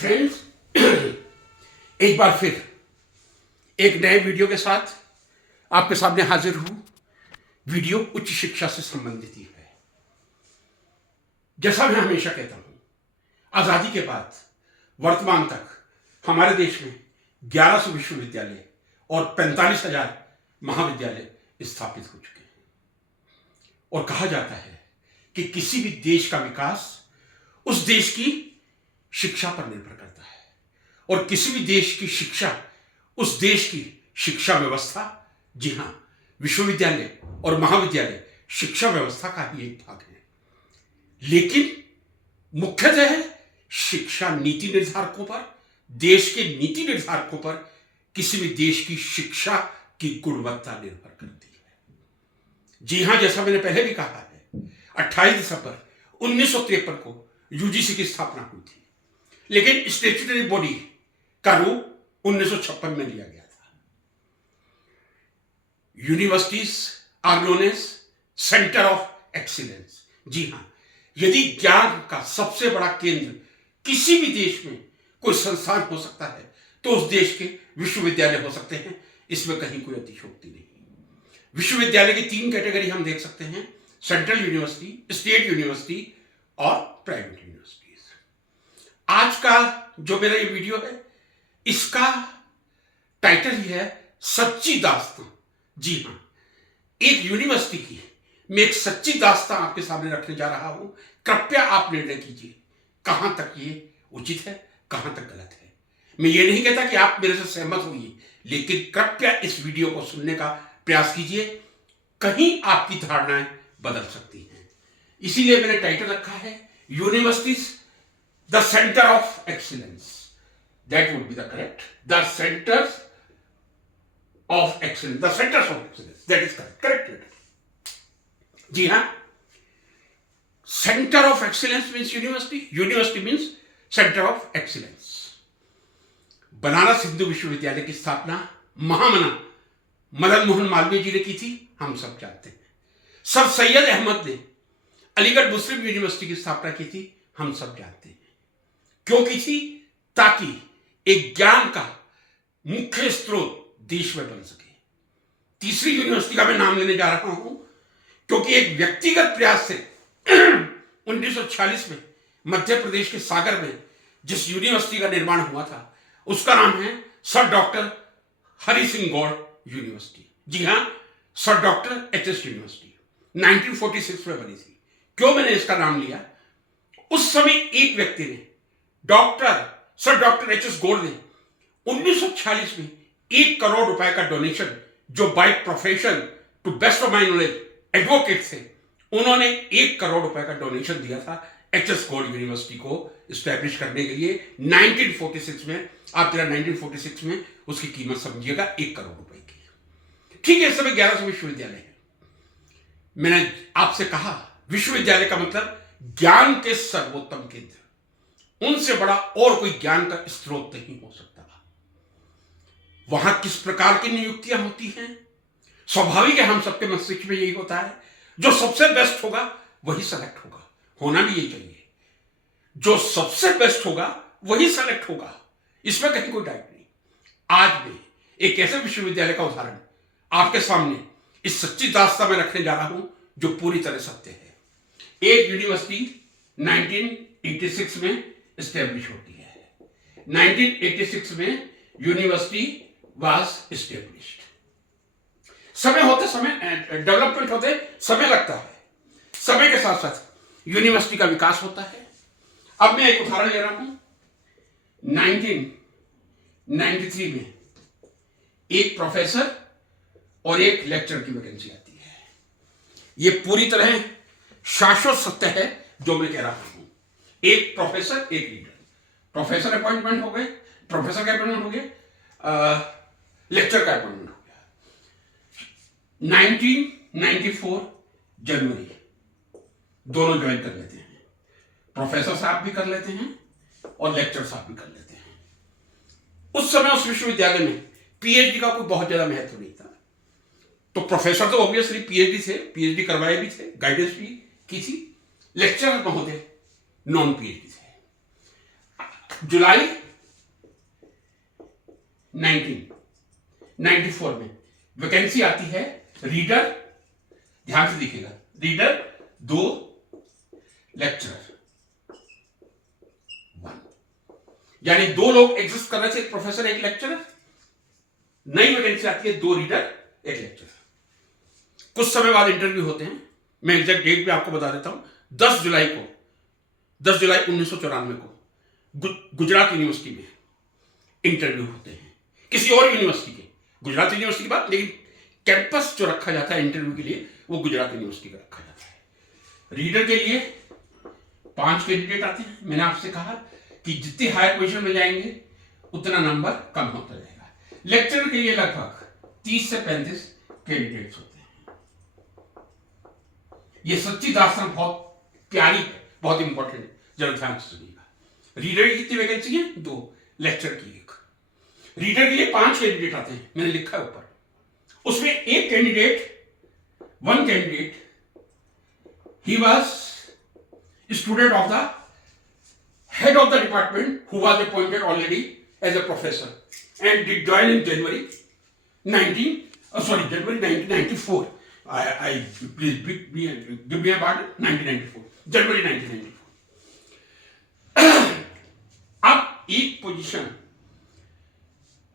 Friends, एक बार फिर एक नए वीडियो के साथ आपके सामने हाजिर हूं। वीडियो उच्च शिक्षा से संबंधित ही है। जैसा मैं हमेशा कहता हूं, आजादी के बाद वर्तमान तक हमारे देश में 1100 विश्वविद्यालय और 45,000 महाविद्यालय स्थापित हो चुके हैं। और कहा जाता है कि किसी भी देश का विकास उस देश की शिक्षा पर निर्भर करता है, और किसी भी देश की शिक्षा उस देश की शिक्षा व्यवस्था, जी हां, विश्वविद्यालय और महाविद्यालय शिक्षा व्यवस्था का ही एक भाग है। लेकिन मुख्यतः शिक्षा नीति निर्धारकों पर, देश के नीति निर्धारकों पर किसी भी देश की शिक्षा की गुणवत्ता निर्भर करती है। जी हां, जैसा मैंने पहले भी कहा है, 28 दिसंबर 1953 को यूजीसी की स्थापना हुई थी, लेकिन स्टैट्यूटरी बॉडी का रूप 1956 में लिया गया था। Universities are known as centre of excellence. जी हां, यदि ज्ञान का सबसे बड़ा केंद्र किसी भी देश में कोई संस्थान हो सकता है तो उस देश के विश्वविद्यालय हो सकते हैं। इसमें कहीं कोई अतिशयोक्ति नहीं। विश्वविद्यालय की 3 कैटेगरी हम देख सकते हैं: सेंट्रल यूनिवर्सिटी, स्टेट यूनिवर्सिटी और प्राइवेट यूनिवर्सिटीज। आज का जो मेरा ये वीडियो है, इसका टाइटल ही है सच्ची दास्तां। जी हां, एक यूनिवर्सिटी की मैं एक सच्ची दास्तां आपके सामने रखने जा रहा हूं। कृपया आप निर्णय कीजिए कहां तक ये उचित है, कहां तक गलत है। मैं ये नहीं कहता कि आप मेरे से सहमत होइए, लेकिन कृपया इस वीडियो को सुनने का प्रयास कीजिए। कहीं आपकी धारणाएं बदल सकती हैं। इसीलिए मैंने टाइटल रखा है universities the centre of excellence. That would be the correct, the centres of excellence, the centres of excellence, that is correct. जी हां, centre of excellence means university, university means centre of excellence. Banaras Hindu Vishwavidyalaya की स्थापना महामना मदन मोहन मालवीय जी ने की थी, हम सब जानते हैं। सर सैयद अहमद ने अलीगढ़ मुस्लिम यूनिवर्सिटी की स्थापना की थी, हम सब जानते हैं। क्यों की थी? ताकि एक ज्ञान का मुख्य स्रोत देश में बन सके। तीसरी यूनिवर्सिटी का मैं नाम लेने जा रहा हूं क्योंकि एक व्यक्तिगत प्रयास से 1946 में मध्य प्रदेश के सागर में जिस यूनिवर्सिटी का निर्माण हुआ था, उसका नाम है sir doctor Hari Singh Gour university. जी हां, सर डॉक्टर एच.एस. यूनिवर्सिटी 1946 में बनी थी। क्यों मैंने इसका नाम लिया? उस समय एक व्यक्ति ने, सर डॉक्टर एच.एस. गौड़ ने 1946 में 1 करोड़ रुपए का डोनेशन, जो by profession to best of my knowledge advocate थे, उन्होंने 1 करोड़ रुपए का डोनेशन दिया था एच.एस. गौड़ यूनिवर्सिटी को स्टैब्लिश करने के लिए 1946 में। आप जरा 1946 में उसकी कीमत समझिएगा, 1 करोड़ रुपए की। ठीक है, इस समय 1100 विश्वविद्यालय है। मैंने आपसे कहा विश्वविद्यालय का मतलब ज्ञान के सर्वोत्तम केंद्र, उनसे बड़ा और कोई ज्ञान का स्रोत नहीं हो सकता। वहां किस प्रकार की नियुक्तियां होती हैं? स्वाभाविक है, हम सबके मस्तिष्क में यही होता है, जो सबसे बेस्ट होगा वही सेलेक्ट होगा। होना भी यही चाहिए, जो सबसे बेस्ट होगा वही सेलेक्ट होगा, इसमें कहीं कोई डाउट नहीं। आज मैं एक ऐसे विश्वविद्यालय का उदाहरण आपके सामने इस सच्ची दास्तां में रखने जा रहा हूं जो पूरी तरह सत्य है। एक यूनिवर्सिटी 1986 में स्टैब्लिश होती है। 1986 में यूनिवर्सिटी वाज एस्टैब्लिश्ड। समय होते समय, डेवलपमेंट होते समय लगता है, समय के साथ साथ यूनिवर्सिटी का विकास होता है। अब मैं एक उदाहरण ले रहा हूं। 1993 में एक प्रोफेसर और एक लेक्चरर की वैकेंसी आती है। यह पूरी तरह शाश्वत सत्य है जो मैं कह रहा हूं। एक प्रोफेसर, एक लीडर। प्रोफेसर अपॉइंटमेंट हो गए, प्रोफेसर का अपॉइंटमेंट हो गया, लेक्चर का अपॉइंटमेंट हो गया। 1994 जनवरी दोनों ज्वाइन कर लेते हैं। प्रोफेसर साहब भी कर लेते हैं और लेक्चर साहब भी कर लेते हैं। उस समय उस विश्वविद्यालय में पीएचडी का कोई बहुत ज्यादा महत्व नहीं था। तो प्रोफेसर तो ऑब्वियसली पीएचडी थे, पीएचडी करवाए भी थे, गाइडेंस भी की थी। लेक्चरर महोदय नॉन पीएचडी थे। जुलाई 1994 में वैकेंसी आती है रीडर, ध्यान से देखिएगा, रीडर 2, लेक्चरर 1, यानी 2 लोग एग्जिस्ट कर रहे थे, एक प्रोफेसर एक लेक्चरर। नई वैकेंसी आती है 2 रीडर 1 लेक्चरर। कुछ समय बाद इंटरव्यू होते हैं, मैं एग्जैक्ट डेट भी आपको बता देता हूं। 10 जुलाई 1994 को गुजरात यूनिवर्सिटी में इंटरव्यू होते हैं, किसी और यूनिवर्सिटी के, गुजरात यूनिवर्सिटी की बात, लेकिन कैंपस जो रखा जाता है इंटरव्यू के लिए वो गुजरात यूनिवर्सिटी का रखा जाता है। रीडर के लिए 5 कैंडिडेट आते हैं। मैंने आपसे कहा कि जितनी हायर पोजीशन में जाएंगे उतना नंबर कम होता जाएगा। लेक्चरर के लिए लगभग 30 से 35 कैंडिडेट्स होते हैं। यह सच्ची दास्तान बहुत प्यारी है, बहुत इंपॉर्टेंट है, जरा ध्यान से सुनिएगा। रीडर की कितनी वैकेंसी है? 2, लेक्चर की 1। रीडर के लिए 5 कैंडिडेट आते हैं, मैंने लिखा है ऊपर। उसमें एक candidate, 1 candidate, he was student of the head of the department who was appointed already as a professor and did join in January 1994. Please give me a pardon, 1994, January 1994. अब एक पोजीशन,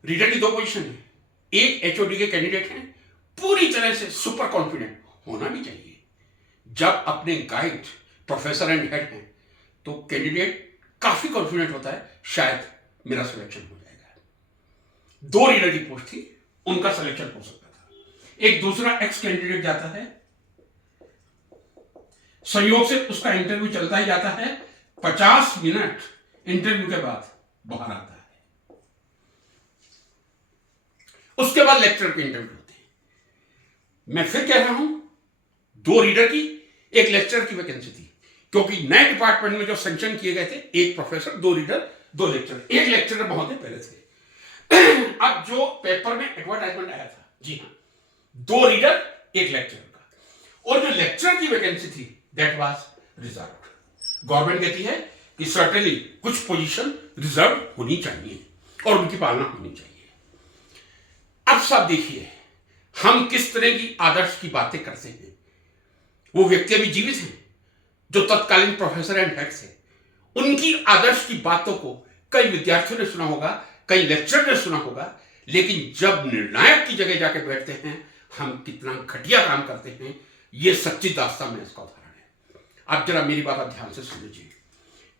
रीडर की 2 position है, एक HOD के candidate हैं, पूरी तरह से सुपर कॉन्फिडेंट होना भी चाहिए। जब अपने गाइड प्रोफेसर एंड हेड हैं तो कैंडिडेट काफी कॉन्फिडेंट होता है, शायद मेरा सिलेक्शन हो जाएगा। 2 रीडर की पोस्ट थी, उनका सिलेक्शन हो सकता था। एक दूसरा एक्स कैंडिडेट जाता है, संयोग से उसका इंटरव्यू चलता ही जाता है, 50 मिनट इंटरव्यू के बाद बाहर आता है। उसके बाद लेक्चर के इंटरव्यू होते हैं। मैं फिर कह रहा हूं, 2 रीडर की, 1 लेक्चर की वैकेंसी थी, क्योंकि नए डिपार्टमेंट में जो सैंक्शन किए गए थे, 1 प्रोफेसर 2 रीडर 2 लेक्चर, 1 लेक्चरर महोदय पहले थे। अब जो पेपर में एडवर्टाइजमेंट आया था, जी हां, 2 रीडर 1 लेक्चरर का, और जो लेक्चर की वैकेंसी थी दैट वाज रिजर्व्ड। गवर्नमेंट कहती है कि सर्टेनली कुछ पोजीशन रिजर्व होनी चाहिए और उनकी पालना होनी चाहिए। अब सब देखिए, हम किस तरह की आदर्श की बातें करते हैं। वो व्यक्ति अभी जीवित हैं जो तत्कालीन प्रोफेसर एंड हेड थे। उनकी आदर्श की बातों को कई विद्यार्थियों ने सुना होगा, कई लेक्चरर ने सुना होगा, लेकिन जब निर्णायक की जगह जाके बैठते हैं, हम कितना घटिया काम करते हैं, ये सच्ची दास्तान में इसका उदाहरण है। आप जरा मेरी बात ध्यान से सुन लीजिए,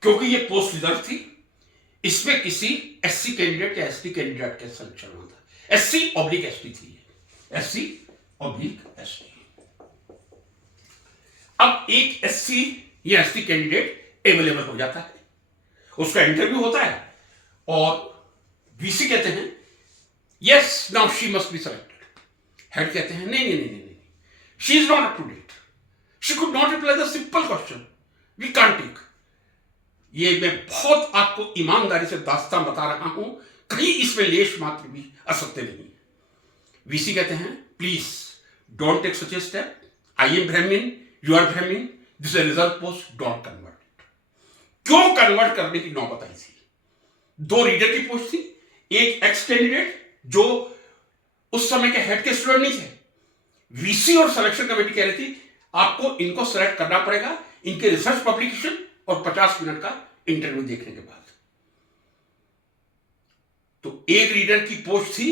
क्योंकि ये पोस्ट रिजर्व थी, इसमें किसी एससी कैंडिडेट या एसटी कैंडिडेट का सिलेक्शन हुआ था। SC/ST थी, SC/ST। अब एक SC या ST कैंडिडेट अवेलेबल हो जाता है, उसका इंटरव्यू होता है और VC कहते हैं yes now she must be selected. Head कहते हैं नहीं, she is not up to date, she could not reply the simple question, we can't take. ये मैं बहुत आपको ईमानदारी से दास्तान बता रहा हूं, कहीं इसमें लेश मात्र भी असत्य नहीं है। VC कहते हैं please don't take such a step, I am Brahmin, you are Brahmin, this is reserve post, don't convert it. क्यों कन्वर्ट करने की नौबत आई थी? 2 रीडर की पोस्ट थी, एक एक्स कैंडिडेट जो उस समय के हेड के स्टूडेंट नहीं थे। VC और सिलेक्शन कमेटी कह रही थी आपको इनको सेलेक्ट करना पड़ेगा, इनके रिसर्च पब्लिकेशन और 50 मिनट का इंटरव्यू देखने के बाद। तो एक रीडर की पोस्ट थी,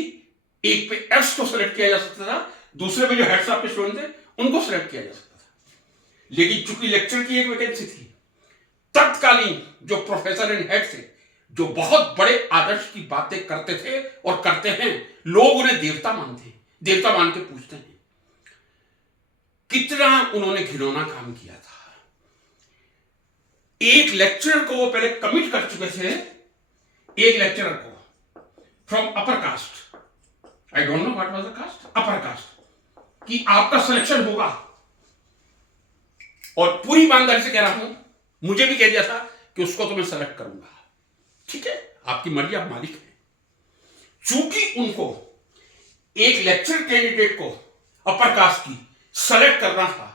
एक पे एक्स को सेलेक्ट किया जा सकता था, दूसरे पे जो हेड साहब के स्टूडेंट थे उनको सेलेक्ट किया जा सकता था। लेकिन चूंकि लेक्चर की एक वैकेंसी थी, तत्कालीन जो प्रोफेसर एंड हेड थे, जो बहुत बड़े आदर्श की बातें करते थे और करते हैं, लोग उन्हें देवता मानते हैं, देवता मान के पूछते हैं। कितना उन्होंने घिनौना काम किया था। एक लेक्चरर को वो पहले कमिट कर चुके थे, एक लेक्चरर को from upper caste, I don't know what was the caste, upper caste, कि आपका सिलेक्शन होगा। और पूरी ईमानदारी से कह रहा हूं, मुझे भी कह दिया था कि उसको तो मैं सेलेक्ट करूंगा। ठीक है, आपकी मर्जी, आप मालिक हैं। चूंकि उनको एक लेक्चर कैंडिडेट को अपर कास्ट की सेलेक्ट करना था,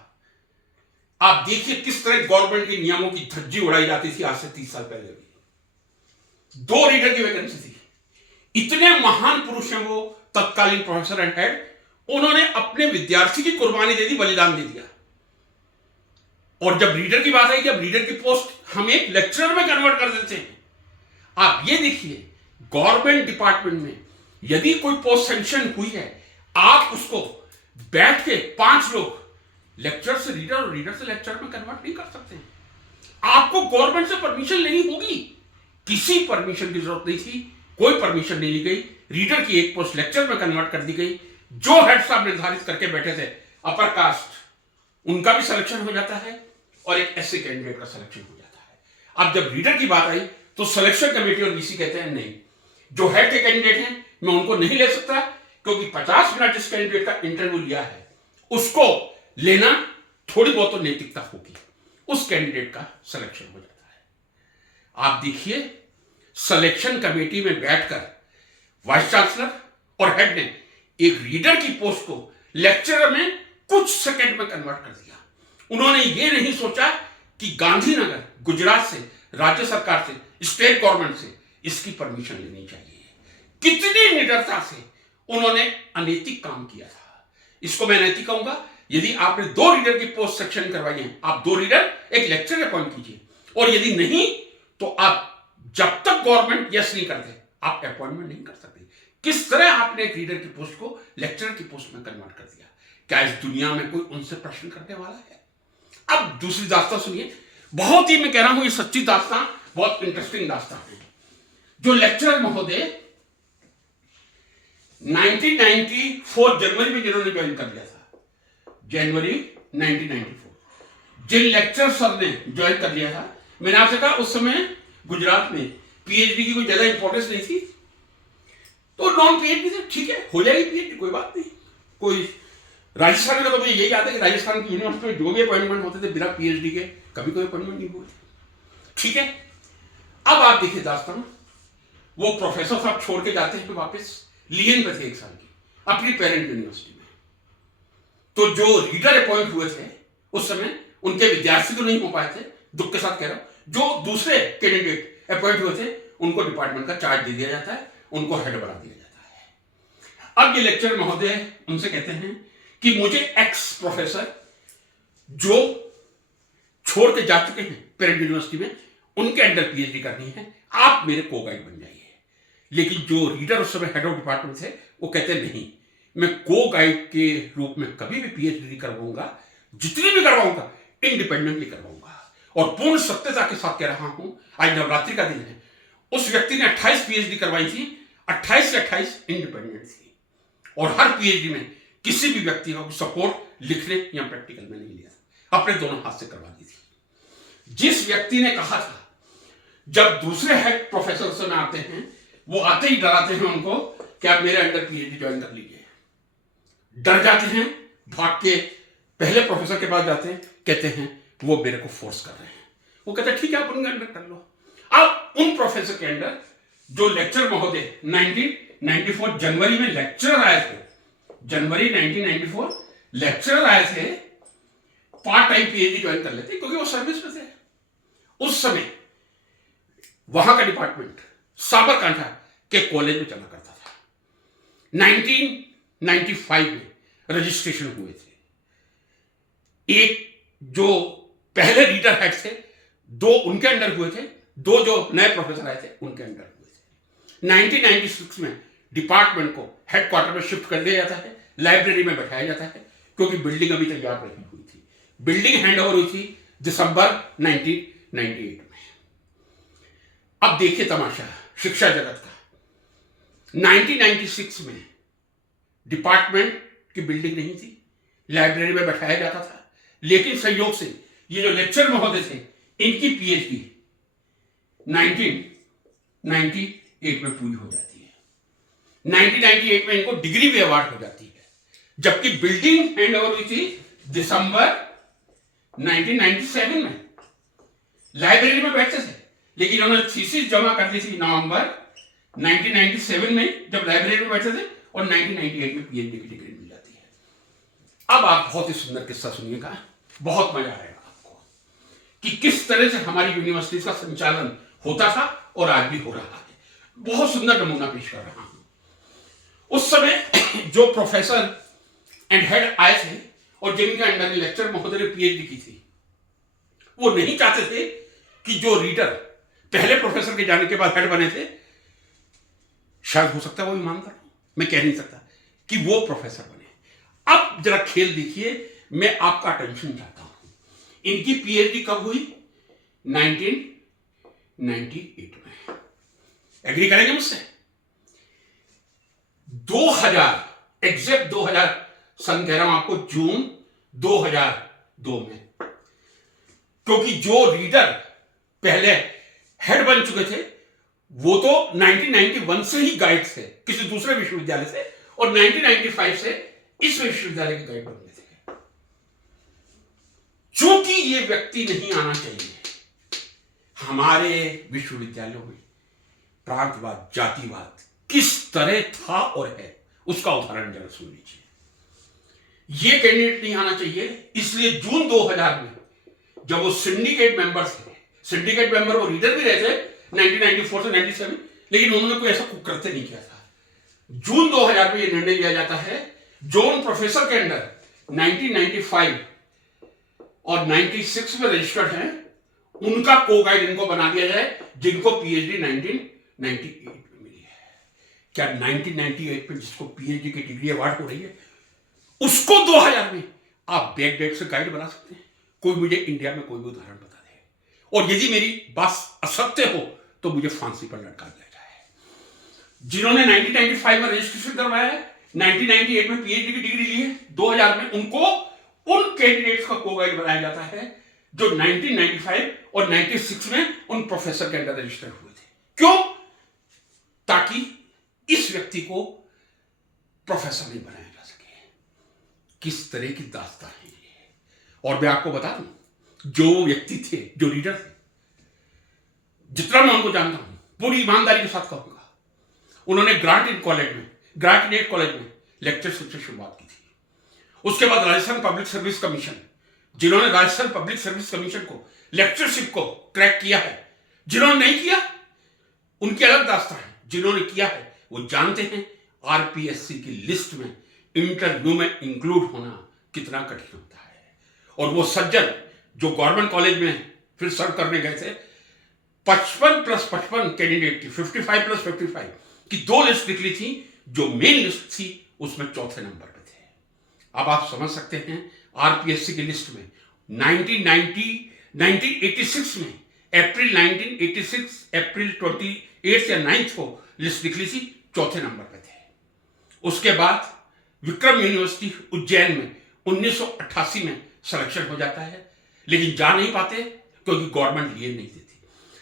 आप देखिए किस तरह गवर्नमेंट के नियमों की धज्जी उड़ाई जाती थी आज से 30 साल पहले भी। 2 रीडर की वैकेंसी थी। इतने महान पुरुष हैं वो तत्कालीन प्रोफेसर एंड हेड, उन्होंने अपने विद्यार्थी की कुर्बानी दे दी, बलिदान दे दिया। और जब रीडर की बात आई, जब रीडर की पोस्ट हम एक लेक्चरर में कन्वर्ट कर देते हैं। आप ये देखिए, गवर्नमेंट डिपार्टमेंट में यदि कोई पोस्ट सैंक्शन हुई है, आप उसको बैठ के 5 लोग लेक्चर से रीडर और रीडर से लेक्चर में कन्वर्ट नहीं कर सकते। आपको गवर्नमेंट से परमिशन लेनी होगी। किसी परमिशन की जरूरत नहीं थी, कोई परमिशन नहीं ली गई। रीडर की एक पोस्ट लेक्चर में कन्वर्ट कर दी गई। जो हेड साहब निर्धारित करके बैठे थे अपर कास्ट, उनका भी सिलेक्शन हो जाता है और एक एससी कैंडिडेट का सिलेक्शन हो जाता है। अब जब रीडर की बात आई तो सिलेक्शन कमेटी और वीसी कहते हैं नहीं, जो हेड के कैंडिडेट हैं मैं उनको नहीं ले सकता, क्योंकि 50 मिनट जिस कैंडिडेट का इंटरव्यू लिया है उसको लेना थोड़ी बहुत तो नैतिकता होगी, उस कैंडिडेट का सिलेक्शन हो जाता है। आप देखिए, सिलेक्शन कमेटी में बैठकर वाइस चांसलर और हेड ने एक रीडर की पोस्ट को लेक्चरर में कुछ सेकंड में कन्वर्ट कर दिया। उन्होंने ये नहीं सोचा कि गांधीनगर, गुजरात से, राज्य सरकार से, स्टेट गवर्नमेंट से इसकी परमिशन लेनी चाहिए। कितनी निडरता से उन्होंने अनैतिक काम किया था। इसको मैं नैतिक कहूंगा। यदि आपने 2 रीडर की पोस्ट सेक्शन करवाई है, आप 2 रीडर एक लेक्चर अपॉइंट कीजिए, और यदि नहीं तो आप जब तक गवर्नमेंट यस नहीं करते आप अपॉइंटमेंट नहीं कर सकते। किस तरह आपने एक रीडर की पोस्ट को लेक्चरर की पोस्ट में कन्वर्ट कर दिया? क्या इस दुनिया में कोई उनसे प्रश्न करने वाला है? अब दूसरी दास्तान सुनिए, बहुत ही मैं कह रहा हूं ये सच्ची दास्तान, बहुत इंटरेस्टिंग दास्तान है। जो लेक्चरर महोदय 1994 जनवरी में जिन्होंने ज्वाइन कर लिया था, जनवरी 1994 जिन लेक्चर सर ने ज्वाइन कर लिया था, मैंने आपसे कहा उस समय गुजरात में पीएचडी की कोई ज्यादा इंपॉर्टेंस नहीं थी, तो नॉन पीएचडी थे, ठीक है हो जाएगी पीएचडी, कोई बात नहीं। कोई राजस्थान का तो मुझे यही याद है कि राजस्थान की यूनिवर्सिटी में जो भी अपॉइंटमेंट होते थे बिना पीएचडी के कभी कोई अपॉइंटमेंट नहीं हुए, ठीक है। अब आप देखिए दास्तान, वो प्रोफेसर साहब छोड़ के जाते हैं वापस, लियन पे थे 1 साल की अपनी पेरेंट यूनिवर्सिटी में। तो जो रीडर अपॉइंट हुए थे उस समय उनके विद्यार्थी तो नहीं हो पाए थे, दुख के साथ कह रहा हूं, जो दूसरे कैंडिडेट अपॉइंट हुए थे उनको डिपार्टमेंट का चार्ज दे दिया जाता है, उनको हेड बना दिया जाता है। अब ये लेक्चर महोदय उनसे कहते हैं कि मुझे एक्स प्रोफेसर जो छोड़ के जा चुके हैं पेरेंट यूनिवर्सिटी में, उनके अंडर पीएचडी करनी है, आप मेरे को गाइड बन जाइए। लेकिन जो रीडर उस समय हेड ऑफ डिपार्टमेंट थे वो कहते नहीं, मैं को गाइड के रूप में कभी भी पीएचडी नहीं करवाऊंगा, जितनी भी करवाऊंगा इंडिपेंडेंटली करवाऊंगा। और पूर्ण सत्यता के साथ कह रहा हूं, आज नवरात्रि का दिन है, उस व्यक्ति ने 28 पीएचडी करवाई थी, 28 से 28 इंडिपेंडेंट थी, और हर पीएचडी में किसी भी व्यक्ति का सपोर्ट लिखने या प्रैक्टिकल में नहीं लिया, अपने दोनों हाथ से करवा दी थी। जिस व्यक्ति ने कहा था जब दूसरे हेड प्रोफेसर से आते हैं वो आते ही डराते हैं उनको कि आप मेरे अंडर पीएचडी ज्वाइन कर लीजिए, डर जाते हैं, भाग के पहले प्रोफेसर के पास जाते हैं, कहते हैं वो मेरे को फोर्स कर रहे हैं। वो कहते हैं ठीक है आप उनके अंडर कर लो। अब उन प्रोफेसर के अंडर जो लेक्चर महोदय 1994 जनवरी में लेक्चरर आए थे, जनवरी 1994 लेक्चरर आए थे, पार्ट टाइम पीएचडी ज्वाइन कर लेते क्योंकि वो सर्विस में थे। उस समय वहां का डिपार्टमेंट साबरकांठा के कॉलेज में चला करता था। 1995 में रजिस्ट्रेशन हुए थे। एक जो पहले रीडर हेड थे 2 उनके अंडर हुए थे, 2 जो नए प्रोफेसर आए थे उनके अंडर हुए थे। 1996 में डिपार्टमेंट को हेडक्वार्टर में शिफ्ट कर दिया जाता है, लाइब्रेरी में बैठाया जाता है, क्योंकि बिल्डिंग अभी तैयार नहीं हुई थी। बिल्डिंग हैंडओवर हुई थी दिसंबर 1998 में। अब देखिए तमाशा शिक्षा जगत का। 1996 में डिपार्टमेंट की बिल्डिंग नहीं थी, लाइब्रेरी में बैठाया जाता था, लेकिन संयोग से ये जो लेक्चर महोदय थे इनकी पीएचडी 1998 में पूरी हो जाती है। 1998 में इनको डिग्री भी अवार्ड हो जाती है, जबकि बिल्डिंग हैंडओवर हुई थी दिसंबर 1997 में। लाइब्रेरी में बैठते थे, लेकिन उन्होंने थीसिस जमा कर दी थी नवंबर 1997 में जब लाइब्रेरी में बैठे थे, और 1998 में पीएचडी की डिग्री मिल जाती है। अब आप बहुत ही सुंदर किस्सा सुनिएगा, बहुत मजा आएगा आपको कि किस तरह से हमारी यूनिवर्सिटी का संचालन होता था और आज भी हो रहा है। बहुत सुंदर नमूना पेश कर रहा हूं। उस समय जो प्रोफेसर एंड हेड आए थे और जिनके अंडर में लेक्चर महोदय ने पीएचडी की थी, वो नहीं चाहते थे कि जो रीडर पहले प्रोफेसर के जाने के बाद हेड बने थे, शायद हो सकता है वो ईमानदार हो, मैं कह नहीं सकता, कि वो प्रोफेसर बने। अब जरा खेल देखिए, मैं आपका अटेंशन चाहता हूं। इनकी पीएचडी कब हुई? 1998 में। एग्री करेंगे मुझसे? 2000 एग्जैक्ट 2000 सन कह रहा हूं आपको, जून 2002 में। क्योंकि जो रीडर पहले हेड बन चुके थे वो तो 1991 से ही गाइड थे किसी दूसरे विश्वविद्यालय से, और 1995 से इस विश्वविद्यालय के गाइड बन गए थे। चूंकि ये व्यक्ति नहीं आना चाहिए हमारे विश्वविद्यालयों में, प्रांतवाद, जातिवाद किस तरह था और है, उसका उदाहरण जरा सुन लीजिए। ये कैंडिडेट नहीं आना चाहिए, इसलिए जून 2000 में जब वो सिंडिकेट मेंबर थे, सिंडिकेट मेंबर वो रीडर भी रहे थे 1994 से 97, लेकिन उन्होंने कोई ऐसा कुकृत्य नहीं किया था। जून 2000 में ये निर्णय लिया जाता है, जो उन प्रोफेसर के अंडर 1995 और 96 में रजिस्टर्ड हैं, उनका को गाइड इनको बना दिया जाए, जिनको पीएचडी 1998 में मिली है। क्या 1998 में जिसको पीएचडी की डिग्री अवार्ड हो रही है, उसको 2000 में आप बैक डेट से गाइड बना सकते हैं? कोई मुझे इंडिया में कोई भी उदाहरण बता दे, और यदि मेरी बात असत्य हो तो मुझे फांसी पर लटका दिया जाए। जिन्होंने 1995 में रजिस्ट्रेशन करवाया है, 1998 में पीएचडी की डिग्री ली है, 2000 में उनको उन कैंडिडेट्स का को गाइड बनाया जाता है जो 1995 और 96 में उन प्रोफेसर के अंडर रजिस्टर हुए थे। क्यों? ताकि इस व्यक्ति को प्रोफेसर नहीं बनाया जा सके। किस तरह की दास्तान है ये। और मैं आपको बता दूं, जो व्यक्ति थे, जो रीडर थे, जितना मैं उनको जानता हूं, पूरी ईमानदारी के साथ कहूंगा, उन्होंने ग्रांट एड कॉलेज में लेक्चर से शुरुआत की थी। उसके बाद राजस्थान पब्लिक सर्विस कमीशन, जिन्होंने राजस्थान पब्लिक सर्विस कमीशन को लेक्चरशिप को क्रैक किया है, जिन्होंने नहीं किया उनकी अलग दास्तान है, जिन्होंने किया है वो जानते हैं आरपीएससी की लिस्ट में इंटरव्यू में इंक्लूड होना कितना कठिन होता है। और वो सज्जन जो गवर्नमेंट कॉलेज में फिर सर्व करने गए थे, 55+55 कैंडिडेट थी, 55+55 की 2 लिस्ट निकली थी, जो मेन लिस्ट थी उसमें चौथे नंबर पे थे। अब आप समझ सकते हैं आरपीएससी की लिस्ट में 1986 में अप्रैल 28 या 9 को लिस्ट निकली थी, चौथे नंबर पे थे। उसके बाद विक्रम यूनिवर्सिटी उज्जैन में 1988 में सिलेक्शन हो जाता है, लेकिन जा नहीं पाते क्योंकि गवर्नमेंट लिए नहीं देती।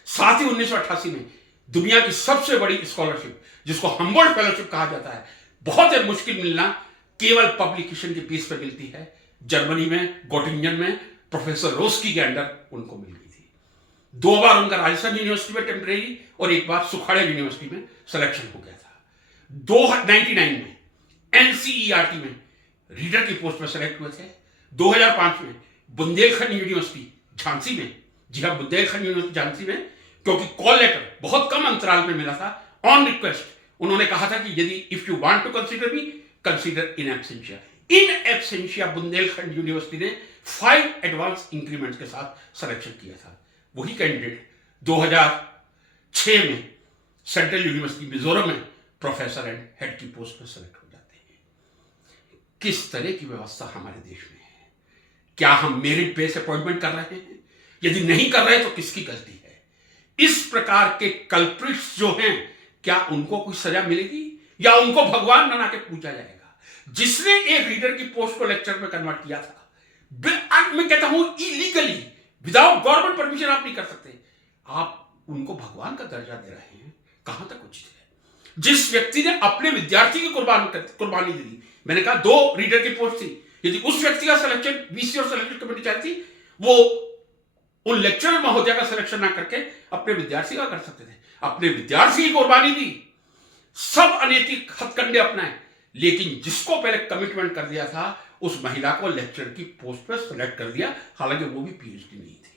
साथ ही 1988 में दुनिया की सबसे बड़ी स्कॉलरशिप, जिसको हम्बोल्ट फेलोशिप कहा जाता है, बहुत ही मुश्किल मिलना, केवल पब्लिकेशन की बेस पर मिलती है। जर्मनी में गोटिंजन में प्रोफेसर रोस्की के अंडर उनको मिल गई थी। 2 बार उनका राजस्थान यूनिवर्सिटी में टेम्परेरी और 1 बार सुखाड़ा यूनिवर्सिटी में सिलेक्शन हो गया था। 1999 में एनसीईआरटी में रीडर की पोस्ट में सेलेक्ट हुए थे। 2005 में बुंदेलखंड यूनिवर्सिटी झांसी में, जी हाँ, बुंदेलखंड यूनिवर्सिटी झांसी में, क्योंकि कॉल लेटर बहुत कम अंतराल में मिला था, ऑन रिक्वेस्ट उन्होंने कहा था कि यदि if you want to consider me, consider in absentia. In absentia Bundelkhand university ने 5 एडवांस इंक्रीमेंट्स के साथ सिलेक्शन किया था। वही कैंडिडेट 2006 में सेंट्रल यूनिवर्सिटी मिजोरम में प्रोफेसर एंड हेड की पोस्ट पर सेलेक्ट हो जाते हैं। किस तरह की व्यवस्था हमारे देश में है? क्या हम मेरिट बेस अपॉइंटमेंट कर रहे हैं? यदि नहीं कर रहे तो किसकी गलती है? इस प्रकार के कल्प्रिट्स जो हैं, क्या उनको कोई सजा मिलेगी या उनको भगवान बना के पूछा जाएगा? जिसने एक रीडर की पोस्ट को लेक्चर में कन्वर्ट किया था, मैं कहता हूं इलीगली, विदाउट गवर्नमेंट परमिशन आप नहीं कर सकते, आप उनको भगवान का दर्जा दे रहे हैं। कहां तक उचित है? जिस व्यक्ति ने अपने विद्यार्थी की कुर्बानी दी, मैंने कहा 2 रीडर की पोस्ट थी, यदि उस व्यक्ति का सिलेक्शन वीसी और सिलेक्शन कमेटी चाहती, वो उन लेक्चरर महोदय का सिलेक्शन ना करके अपने विद्यार्थी का कर सकते थे। अपने विद्यार्थी की कुर्बानी दी, सब अनैतिक हथकंडे अपनाए, लेकिन जिसको पहले कमिटमेंट कर दिया था उस महिला को लेक्चरर की पोस्ट पर सिलेक्ट कर दिया, हालांकि वो भी पीएचडी नहीं थी।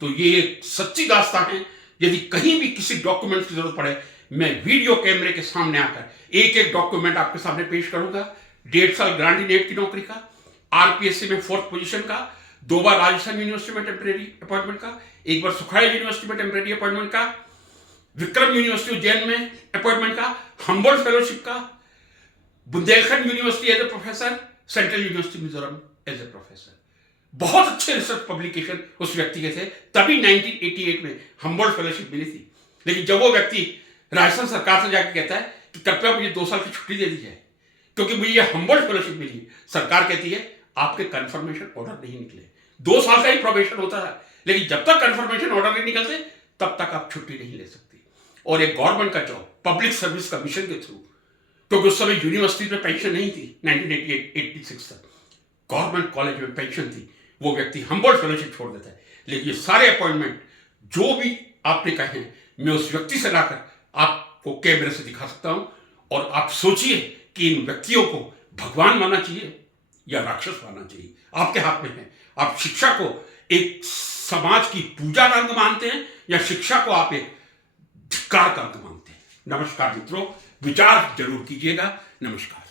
तो ये एक सच्ची दास्तान है। यदि कहीं भी किसी डॉक्यूमेंट की जरूरत पड़े, मैं वीडियो कैमरे के सामने आकर एक एक डॉक्यूमेंट आपके सामने पेश करूंगा। 1.5 साल ग्रांटी नेट की नौकरी का, आरपीएससी में 4th पोजीशन का, 2 बार राजस्थान यूनिवर्सिटी में टेम्परेरी अपॉइंटमेंट का, 1 बार सुखाड़ा यूनिवर्सिटी में टेम्परेरी अपॉइंटमेंट का, विक्रम यूनिवर्सिटी उज्जैन में अपॉइंटमेंट का, हम्बोल्ट फेलोशिप का, Bundelkhand university as a professor, central university Mizoram as a professor. बहुत अच्छे रिसर्च पब्लिकेशन उस व्यक्ति के थे, तभी 1988 में हम्बोल्ट फेलोशिप मिली थी। लेकिन जब वो व्यक्ति राजस्थान सरकार से जाकर कहता है कि कृपया मुझे 2 साल की छुट्टी दे दी जाए क्योंकि मुझे ये हम्बोल्ट फेलोशिप मिली है, सरकार कहती है आपके कंफर्मेशन ऑर्डर नहीं निकले। 2 साल का ही प्रोबेशन होता है, लेकिन जब तक कंफर्मेशन ऑर्डर नहीं निकलते तब तक आप छुट्टी नहीं ले सकते। और एक गवर्नमेंट का जॉब पब्लिक सर्विस कमीशन के थ्रू, क्योंकि उस समय यूनिवर्सिटी में पेंशन नहीं थी 1986 तक, गवर्नमेंट कॉलेज में पेंशन थी, वो व्यक्ति हम्बोल्ट फेलोशिप छोड़ देता है। लेकिन ये सारे अपॉइंटमेंट जो भी आपने कहे हैं, मैं उस व्यक्ति से लाकर आपको कैमरे से दिखा सकता हूं, और आप सोचिए कि इन व्यक्तियों को भगवान मानना चाहिए या राक्षस मानना चाहिए, आपके हाथ में है। आप शिक्षा को एक समाज की पूजा का अंग मानते हैं या शिक्षा को आप एक धिक्कार का अंग मानते हैं। नमस्कार मित्रों, विचार जरूर कीजिएगा। नमस्कार।